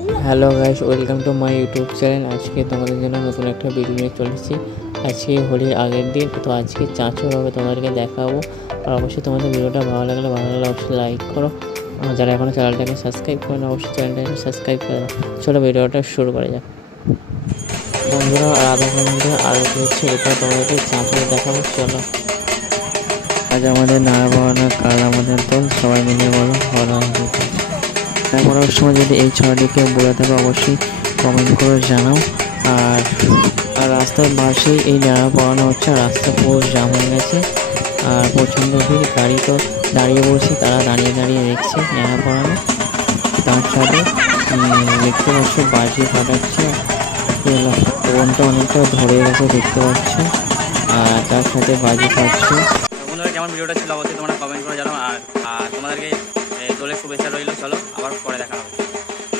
Hello guys, welcome to my YouTube channel. আজকে তোমাদের জন্য নতুন একটা ভিডিও নিয়ে চলেছি। আজকে হোলির আগের দিন, তো আজকে চাঁচর হবে তোমাদেরকে দেখাবো। আর অবশ্যই তোমাদের ভিডিওটা ভালো লাগলে অবশ্যই লাইক করো। আর যারা এখনও চ্যানেলটাকে সাবস্ক্রাইব করে না, অবশ্যই চ্যানেলটাকে সাবস্ক্রাইব করে দাও। চলো ভিডিওটা শুরু করা যাক বন্ধুরা। আর আধা ঘন্টা আগে হচ্ছে এটা তোমাদেরকে চাঁচর দেখাবো। চলো, আজ আমাদের নাড়া বাড়ানো কাল আমাদের দল সবাই মিলে বলো হরা হরি। পড়ার সময় যদি এই ছড়াটিকে বলে থাকো অবশ্যই কমেন্ট করে জানাও। আর আর রাস্তার পাশেই এই নেড়া পড়ানো হচ্ছে, আর রাস্তা পুরো জাম হয়ে গেছে। আর প্রচণ্ড ভিড়, গাড়ি তো দাঁড়িয়ে পড়ছে, তারা দাঁড়িয়ে দাঁড়িয়ে দেখছে নেড়া পড়ানো। তার সাথে দেখতে পাচ্ছ বাজি ফাটাচ্ছে, ফোনটা অনেকটা ধরে গেছে দেখতে পাচ্ছ। আর তার সাথে বাজি ফাটছে। বন্ধুরা, কেমন ভিডিওটা ছিল অবশ্যই তোমরা কমেন্ট করে জানাও। আর তোমাদেরকে দোলের শুভেচ্ছা রইল। চলো।